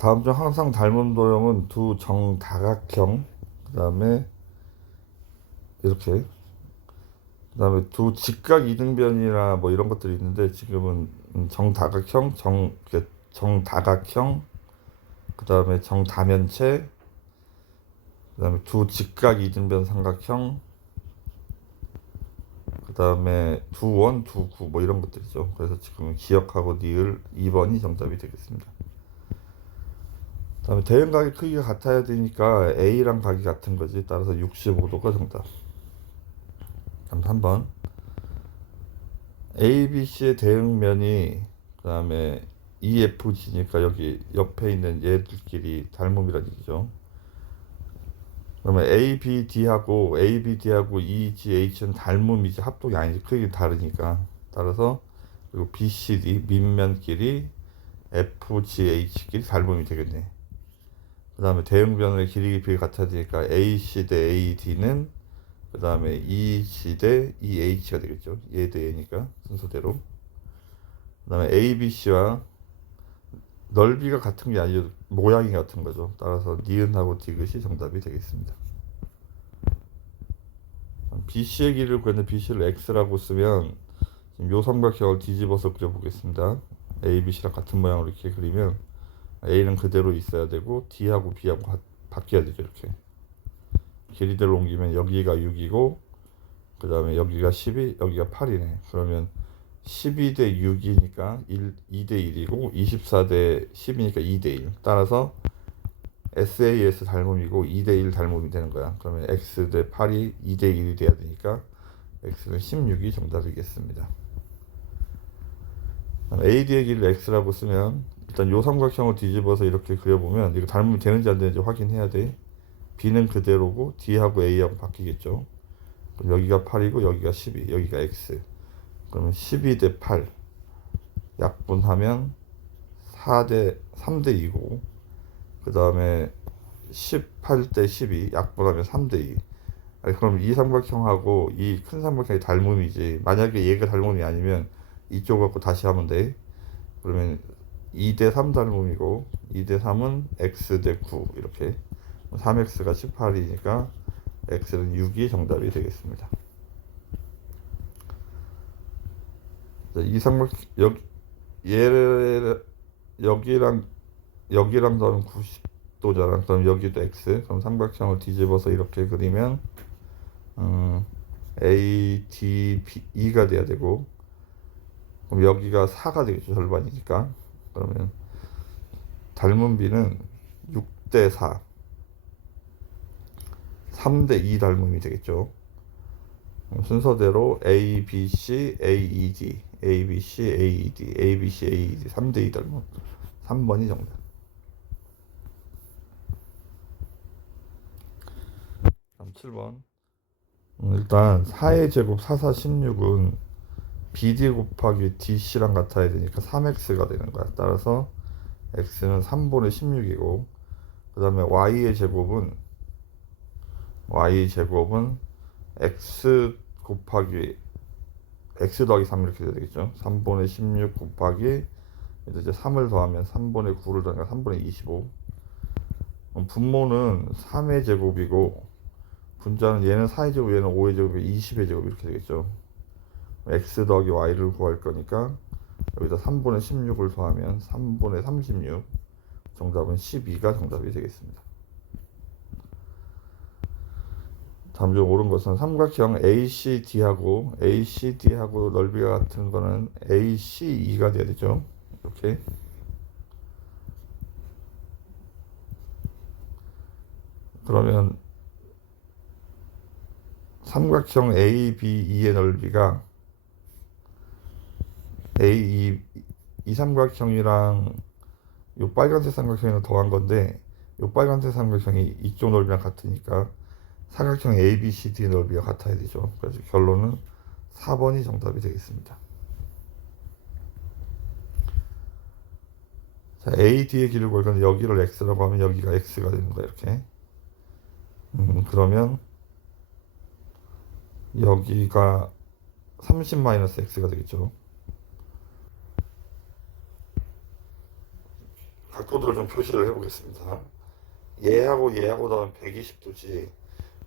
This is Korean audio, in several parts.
다음 중 항상 닮은 도형은 두 정다각형, 그 다음에 이렇게, 그 다음에 두 직각 이등변이나 뭐 이런 것들이 있는데, 지금은 정다각형, 정다각형, 그 다음에 정다면체, 그 다음에 두 직각 이등변 삼각형, 그 다음에 두원, 두구 뭐 이런 것들이죠. 그래서 지금은 기억하고 니을 2번이 정답이 되겠습니다. 그다음에 대형각의 크기가 같아야 되니까 A랑 각이 같은 거지. 따라서 65도가 정답. 그럼 3번. ABC의 대응면이 그다음에 EFG니까 여기 옆에 있는 얘들끼리 닮음이라는 얘기죠. 그러면 ABD하고 EGH는 닮음이지 합동이 아니지. 크기가 다르니까. 따라서 그리고 BCD 밑면끼리 FGH끼리 닮음이 되겠네. 그 다음에 대응변의 길이 깊이가 같아야 되니까 AC 대 AD는 그 다음에 EC 대 EH가 되겠죠. 얘 대 얘니까 순서대로. 그 다음에 ABC와 넓이가 같은 게 아니고 모양이 같은 거죠. 따라서 니은하고 디귿이 정답이 되겠습니다. BC의 길이를 구했는데 BC를 X라고 쓰면 지금 요 삼각형을 뒤집어서 그려보겠습니다. ABC랑 같은 모양으로 이렇게 그리면 A는 그대로 있어야 되고 D하고 B하고 바뀌어야 되죠. 이렇게 길이대로 옮기면 여기가 6이고 그 다음에 여기가 12, 여기가 8이네. 그러면 12 대 6이니까 2 대 1이고 24 대 10이니까 2 대 1. 따라서 SAS 닮음이고 2 대 1 닮음이 되는 거야. 그러면 X 대 8이 2 대 1이 돼야 되니까 X는 16이 정답이겠습니다. AD의 길이를 X라고 쓰면 일단 요 삼각형을 뒤집어서 이렇게 그려보면 이거 닮음이 되는지 안 되는지 확인해야 돼. B는 그대로고 D하고 A하고 바뀌겠죠. 그럼 여기가 8이고 여기가 12, 여기가 X. 그러면 12 대 8 약분하면 3 대 2고 그 다음에 18 대 12 약분하면 3 대 2. 그럼 이 삼각형하고 이 큰 삼각형이 닮음이지. 만약에 얘가 닮음이 아니면 이쪽 갖고 다시 하면 돼. 그러면 2 대 3 닮음이고 2 대 3은 X 대 9 이렇게 3X가 18이니까 X는 6이 정답이 되겠습니다. 이 삼각 얘를 여기랑 더하면 90도잖아. 그럼 여기도 X. 그럼 삼각형을 뒤집어서 이렇게 그리면 A, D, B, E가 돼야 되고 그럼 여기가 4가 되겠죠. 절반이니까. 그러면 닮은 B는 6 대 4 3 대 2 닮음이 되겠죠. 순서대로 A, B, C, A, E, D, A, B, C, A, E, D, A, B, C, A, E, D 3 대 2 닮음. 3번이 정답. 그럼 7번. 일단 4의 제곱 4, 4, 16은 BD 곱하기 DC랑 같아야 되니까 3X가 되는 거야. 따라서 X는 3분의 16이고 그 다음에 Y 제곱은 X 곱하기 X 더하기 3 이렇게 돼야 되겠죠. 3분의 16 곱하기 이제 3을 더하면 3분의 9를 더하니까 3분의 25. 분모는 3의 제곱이고 분자는 얘는 4의 제곱 얘는 5의 제곱 20의 제곱 이렇게 되겠죠. X 더하기 Y를 구할 거니까 여기다 3분의 16을 더하면 3분의 36 정답은 12가 정답이 되겠습니다. 다음 중 옳은 것은 삼각형 ACD하고 넓이가 같은 거는 ACE가 돼야 되죠. 이렇게 그러면 삼각형 ABE의 넓이가 이 삼각형이랑 요 빨간색 삼각형이랑 더한 건데 요 빨간색 삼각형이 이쪽 넓이랑 같으니까 삼각형 ABCD 넓이가 같아야 되죠. 그래서 결론은 4번이 정답이 되겠습니다. 자, AD의 길을 구할 건데 여기를 X라고 하면 여기가 X가 되는 거야 이렇게. 그러면 여기가 30-X가 되겠죠. 각도들을 좀 표시를 해보겠습니다. 얘하고 더하면 120도지.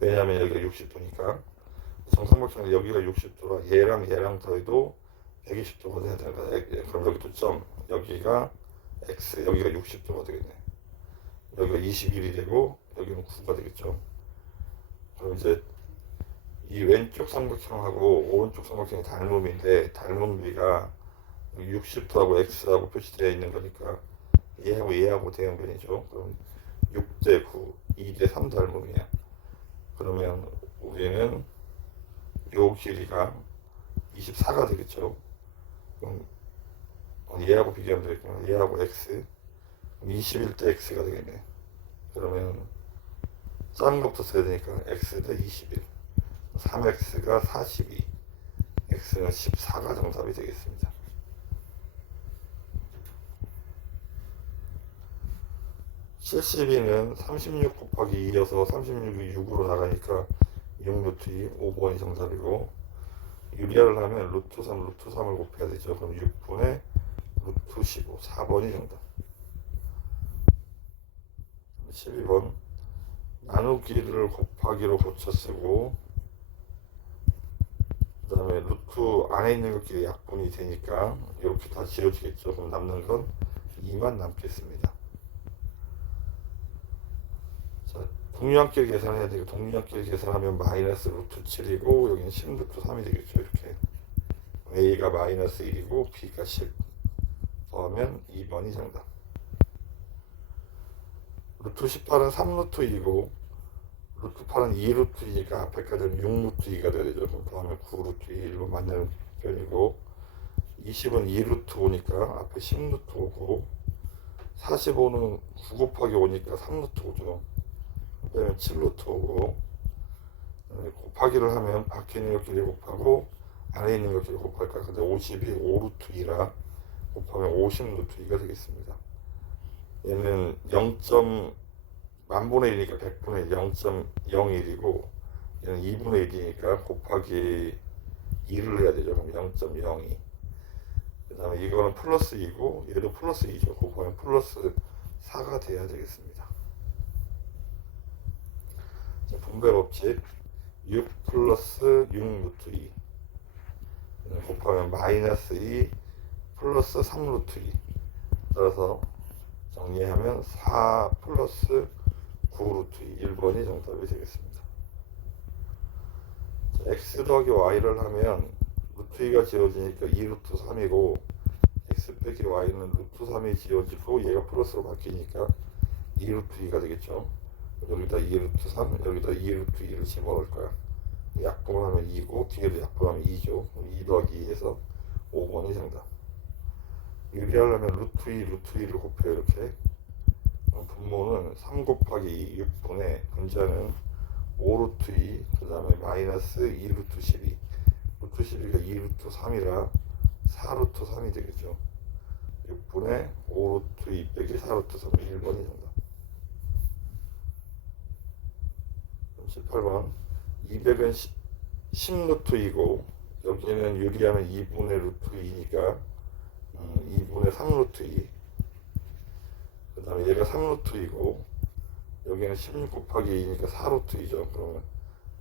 왜냐하면 여기가 60도니까. 정삼각형은 여기가 60도라 얘랑 더해도 120도가 돼야 되는 거야. 그럼 여기도 점, 여기가 x, 여기가 60도가 되겠네. 여기가 21이 되고 여기는 9가 되겠죠. 그럼 이제 이 왼쪽 삼각형하고 오른쪽 삼각형이 닮음인데 닮은 비가 60도하고 x하고 표시되어 있는 거니까 얘하고 대응변이죠. 그럼 6대 9, 2대 3 닮음이야. 그러면 우리는 요 길이가 24가 되겠죠. 그럼 얘하고 비교하면 되겠구나. 얘하고 x 21대 x가 되겠네. 그러면 작은 것부터 써야 되니까 x 대 21, 3x가 42, x는 14가 정답이 되겠습니다. 72는 36 곱하기 2여서 36이 6으로 나가니까 6루트 2, 5번이 정답이고, 유리화를 하면 루트 3, 루트 3을 곱해야 되죠. 그럼 6분의 루트 15, 4번이 정답. 12번 나누기를 곱하기로 고쳐 쓰고, 그 다음에 루트 안에 있는 것끼리 약분이 되니까 이렇게 다 지워지겠죠. 그럼 남는 건 2만 남겠습니다. 자, 동류항끼리 계산해야 되고, 동류항끼리 계산하면 마이너스 루트 7이고 여기는 10 루트 3이 되겠죠. 이렇게 A가 마이너스 1이고 B가 10 더하면 2번이 정답. 루트 18은 3 루트 2고 루트 8은 2 루트 2니까 앞에까지는 6 루트 2가 되죠. 그럼 더하면 9 루트 2, 1로 만나는 편이고, 20은 2 루트 5니까 앞에 10 루트 5고, 45는 9 곱하기 5니까 3 루트 5죠. 빼면 7 루트 5고, 곱하기를 하면 밖에 있는 것끼리 곱하고 안에 있는 것끼리 곱할까. 근데 50이 5 루트 2라 곱하면 50 루트 2가 되겠습니다. 얘는 0. 만분의 1이니까 100분의 0.01이고 얘는 2분의 1이니까 곱하기 2를 해야 되죠. 그럼 0.02. 그 다음에 이거는 플러스 2고 얘도 플러스 2죠. 곱하면 플러스 4가 돼야 되겠습니다. 자, 분배 법칙 6 플러스 6 루트 2 곱하면 마이너스 2 플러스 3 루트 2. 따라서 정리하면 4 플러스 9 루트 2, 1번이 정답이 되겠습니다. 자, x 더하기 y를 하면 루트 2가 지워지니까 2 루트 3이고 x 빼기 y는 루트 3이 지워지고 얘가 플러스로 바뀌니까 2 루트 2가 되겠죠. 여기다 2 루트 3, 여기다 2 루트 2를 집어넣을 거야. 약분을 하면 2고 뒤에도 약분하면 2죠. 2 더하기 2에서 5번이 정답. 유리하려면 루트 2, 루트 2를 곱해요. 이렇게. 분모는 3 곱하기 2, 6분의 분자는 5 루트 2, 그 다음에 마이너스 2 루트 12. 루트 12가 2 루트 3이라 4 루트 3이 되겠죠. 6분의 5 루트 2 빼기 4 루트 3이 1번이 정답. 18번 200은 10 루트 2고 여기는 유리하면 2분의 루트 2니까 2분의 3 루트 2. 그 다음에 얘가 3 루트 2고 여기는 16 곱하기 2니까 4 루트 2죠. 그러면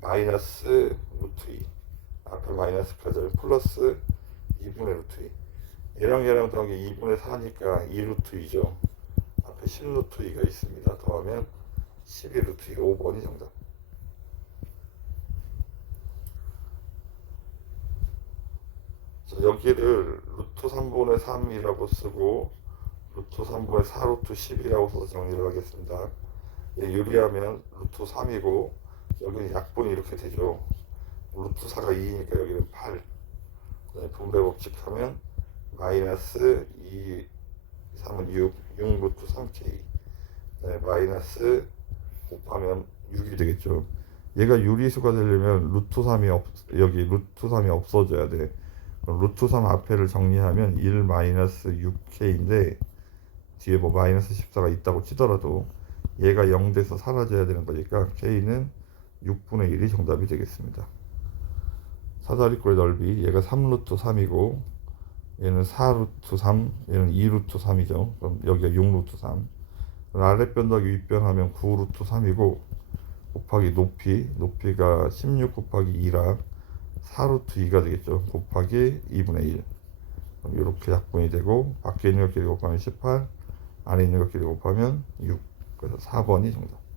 마이너스 루트 2 앞에 마이너스까지 하면 플러스 2분의 루트 2. 얘랑 더하기 2분의 4니까 2 루트 2죠. 앞에 10 루트 2가 있습니다. 더하면 12 루트 2, 5번이 정답. 자, 여기를 루트 3분의 3이라고 쓰고 루트 3분의 4 루트 10이라고 써서 정리를 하겠습니다. 유리하면 루트 3이고 여기는 약분이 이렇게 되죠. 루트 4가 2니까 여기는 8. 분배 법칙 하면 마이너스 2, 3은 6 루트 3k. 마이너스 곱하면 6이 되겠죠. 얘가 유리수가 되려면 루트 3이 여기 루트 3이 없어져야 돼. 그럼 루트 3 앞에를 정리하면 1 마이너스 6k인데 뒤에 뭐 마이너스 14가 있다고 치더라도 얘가 0 돼서 사라져야 되는 거니까 k는 6분의 1이 정답이 되겠습니다. 사다리꼴의 넓이 얘가 3루트 3이고 얘는 4루트 3, 얘는 2루트 3이죠. 그럼 여기가 6루트 3. 아랫변 더하기 윗변 하면 9루트 3이고 곱하기 높이가 16 곱하기 2라 4루트 2가 되겠죠. 곱하기 2분의 1. 그럼 이렇게 약분이 되고 밖에 있는 것끼리 곱하면 18, 안에 있는 것끼리 곱하면 6. 그래서 4번이 정답.